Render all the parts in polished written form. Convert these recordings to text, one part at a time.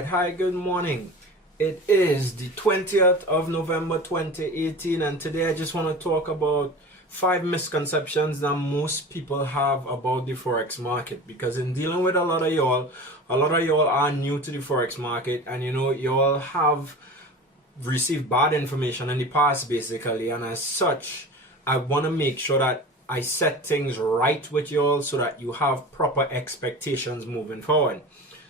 Alright, hi, good morning. It is the 20th of November 2018, and today I just want to talk about 5 misconceptions that most people have about the Forex market. Because in dealing with a lot of y'all are new to the Forex market, and y'all have received bad information in the past basically, and as such, I want to make sure that I set things right with y'all so that you have proper expectations moving forward.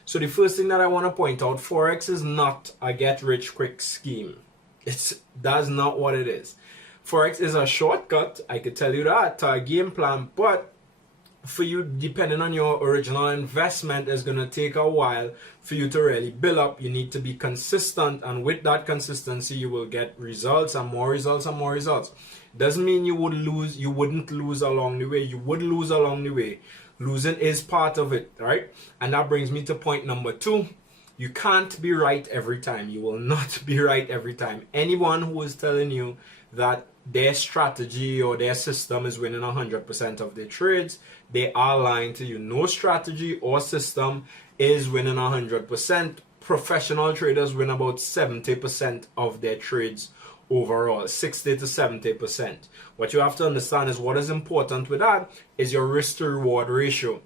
So the first thing that I want to point out, Forex is not a get-rich-quick scheme. That's not what it is. Forex is a shortcut, I could tell you that, to a game plan, but for you, depending on your original investment, it's going to take a while for you to really build up. You need to be consistent, and with that consistency, you will get results and more results and more results. Doesn't mean you wouldn't lose along the way. You would lose along the way. Losing is part of it, right? And that brings me to point number 2. You can't be right every time. You will not be right every time. Anyone who is telling you that their strategy or their system is winning 100% of their trades, they are lying to you. No strategy or system is winning 100%. Professional traders win about 70% of their trades overall, 60 to 70%. What you have to understand is what is important with that is your risk to reward ratio.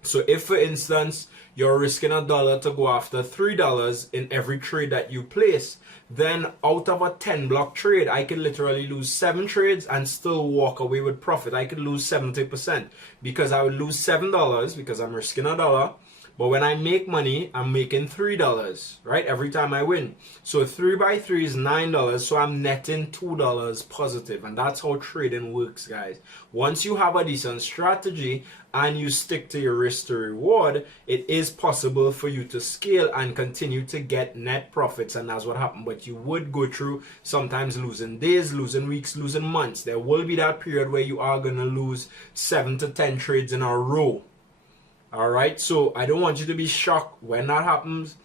So if, for instance, you're risking $1 to go after $3 in every trade that you place, then out of a 10 block trade, I could literally lose 7 trades and still walk away with profit. I could lose 70% because I would lose $7 because I'm risking $1. But when I make money, I'm making $3, right? Every time I win. So 3 by 3 is $9. So I'm netting $2 positive. And that's how trading works, guys. Once you have a decent strategy and you stick to your risk to reward, it is possible for you to scale and continue to get net profits. And that's what happened. But you would go through sometimes losing days, losing weeks, losing months. There will be that period where you are going to lose 7 to 10 trades in a row. Alright, so I don't want you to be shocked when that happens.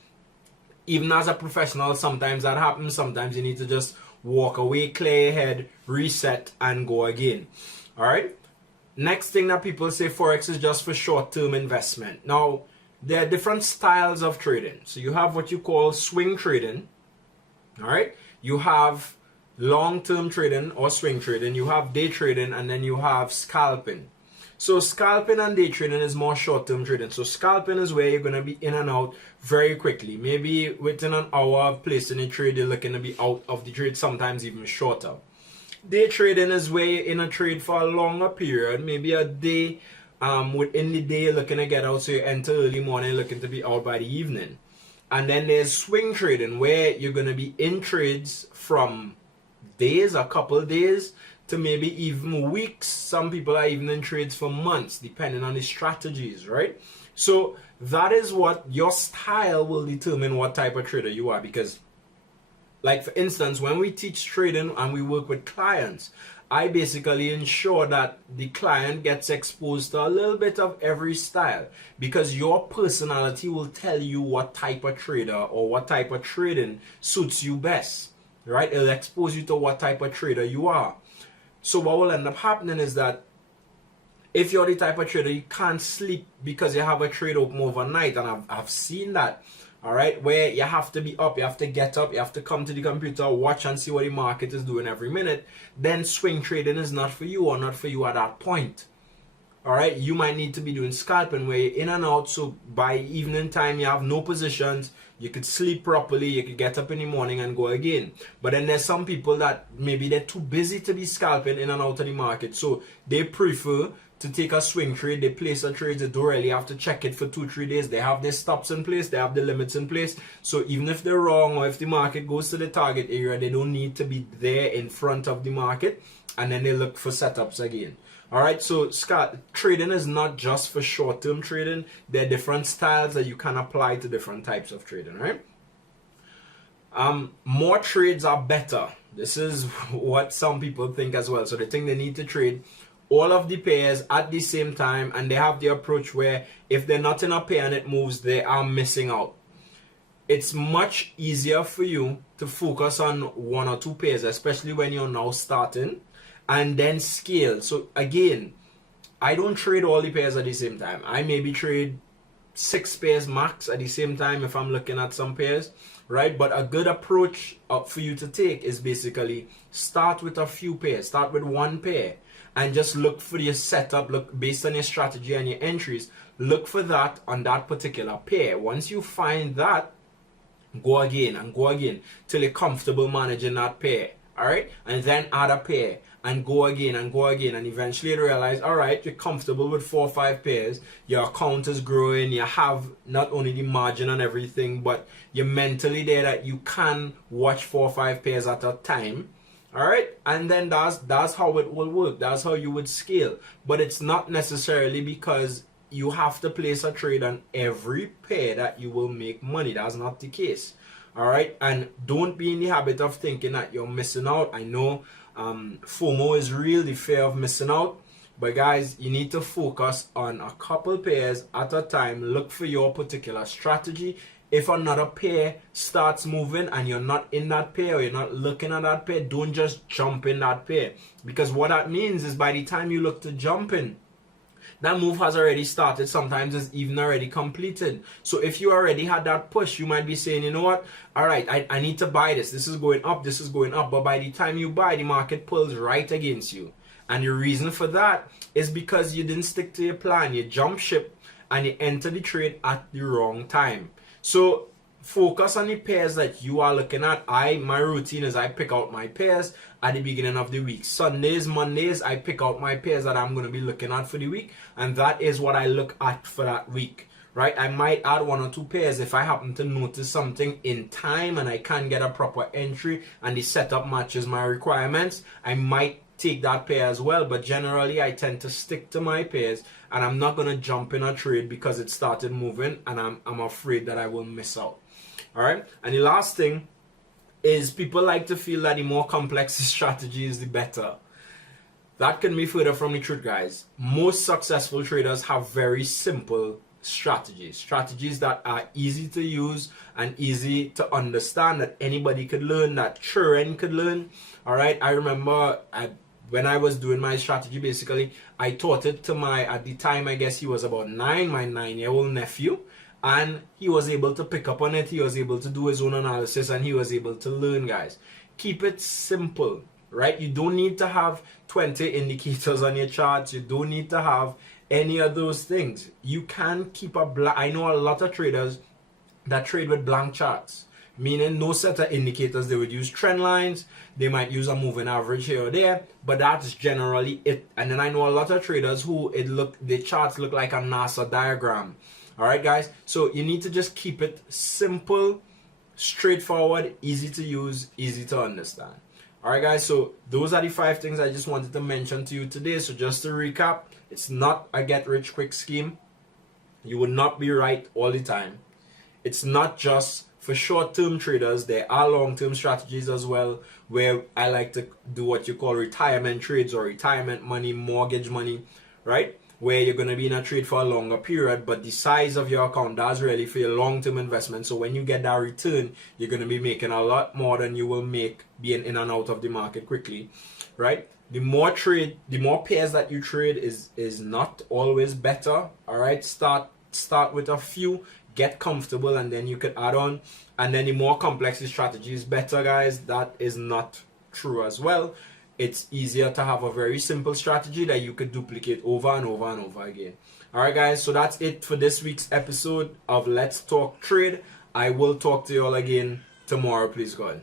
Even as a professional, sometimes that happens. Sometimes you need to just walk away, clear your head, reset, and go again. Alright, next thing that people say, Forex is just for short-term investment. Now, there are different styles of trading. So you have what you call swing trading. Alright, you have long-term trading or swing trading. You have day trading, and then you have scalping. So scalping and day trading is more short-term trading. So scalping is where you're going to be in and out very quickly. Maybe within an hour of placing a trade, you're looking to be out of the trade, sometimes even shorter. Day trading is where you're in a trade for a longer period, maybe a day. Within the day, you're looking to get out, so you enter early morning, looking to be out by the evening. And then there's swing trading, where you're going to be in trades from days, a couple days, to maybe even weeks. Some people are even in trades for months, depending on the strategies, right? So that is what your style will determine what type of trader you are. Because, like for instance, when we teach trading and we work with clients, I basically ensure that the client gets exposed to a little bit of every style, because your personality will tell you what type of trader or what type of trading suits you best, right? It'll expose you to what type of trader you are. So what will end up happening is that if you're the type of trader, you can't sleep because you have a trade open overnight. And I've seen that, all right, where you have to be up, you have to get up, you have to come to the computer, watch and see what the market is doing every minute. Then swing trading is not for you, or not for you at that point. All right, you might need to be doing scalping where you're in and out. So by evening time, you have no positions. You could sleep properly. You could get up in the morning and go again. But then there's some people that maybe they're too busy to be scalping in and out of the market. So they prefer to take a swing trade. They place a trade. They don't really have to check it for 2-3 days. They have their stops in place. They have the limits in place. So even if they're wrong, or if the market goes to the target area, they don't need to be there in front of the market. And then they look for setups again. Alright, so trading is not just for short-term trading. There are different styles that you can apply to different types of trading, right? More trades are better. This is what some people think as well. So they think they need to trade all of the pairs at the same time, and they have the approach where if they're not in a pair and it moves, they are missing out. It's much easier for you to focus on 1 or 2 pairs, especially when you're now starting, and then scale. So again, I don't trade all the pairs at the same time. I maybe trade 6 pairs max at the same time if I'm looking at some pairs, right? But a good approach for you to take is basically start with a few pairs, start with 1 pair, and just look for your setup, look based on your strategy and your entries, look for that on that particular pair. Once you find that, go again and go again till you're comfortable managing that pair. All right, and then add a pair and go again and go again, and eventually you realize, all right, you're comfortable with 4 or 5 pairs, your account is growing, you have not only the margin and everything, but you're mentally there that you can watch 4 or 5 pairs at a time. All right, and then that's how it will work. That's how you would scale. But it's not necessarily because you have to place a trade on every pair that you will make money. That's not the case. All right, and don't be in the habit of thinking that you're missing out. I know FOMO is real, the fear of missing out, but guys, you need to focus on a couple pairs at a time. Look for your particular strategy. If another pair starts moving and you're not in that pair or you're not looking at that pair, don't just jump in that pair, because what that means is by the time you look to jump in, that move has already started. Sometimes it's even already completed. So if you already had that push, you might be saying, you know what, all right, I need to buy this. This is going up, this is going up. But by the time you buy, the market pulls right against you. And the reason for that is because you didn't stick to your plan. You jump ship and you enter the trade at the wrong time. So focus on the pairs that you are looking at. My routine is I pick out my pairs at the beginning of the week. Sundays, Mondays, I pick out my pairs that I'm going to be looking at for the week, and that is what I look at for that week, right? I might add 1 or 2 pairs if I happen to notice something in time and I can't get a proper entry and the setup matches my requirements. I might take that pair as well, but generally I tend to stick to my pairs, and I'm not going to jump in a trade because it started moving and I'm afraid that I will miss out. All right, and the last thing is people like to feel that the more complex the strategy is, the better. That can be further from the truth, guys. Most successful traders have very simple strategies that are easy to use and easy to understand, that anybody could learn, that children could learn. All right, I remember when I was doing my strategy, basically I taught it to at the time I guess he was about 9, my 9-year-old nephew. And he was able to pick up on it, he was able to do his own analysis, and he was able to learn, guys. Keep it simple, right? You don't need to have 20 indicators on your charts. You don't need to have any of those things. You can keep I know a lot of traders that trade with blank charts, meaning no set of indicators. They would use trend lines, they might use a moving average here or there, but that's generally it. And then I know a lot of traders who the charts look like a NASA diagram. All right, guys, so you need to just keep it simple, straightforward, easy to use, easy to understand. All right, guys, so those are the 5 things I just wanted to mention to you today. So just to recap, it's not a get-rich-quick scheme. You will not be right all the time. It's not just for short-term traders. There are long-term strategies as well, where I like to do what you call retirement trades or retirement money, mortgage money, right? Where you're going to be in a trade for a longer period, but the size of your account does really for your long-term investment. So when you get that return, you're going to be making a lot more than you will make being in and out of the market quickly, right? The more pairs that you trade is not always better. All right, start with a few, get comfortable, and then you could add on. And then the more complex the strategy is better, guys. That is not true as well. It's easier to have a very simple strategy that you could duplicate over and over and over again. All right, guys, so that's it for this week's episode of Let's Talk Trade. I will talk to you all again tomorrow, please God.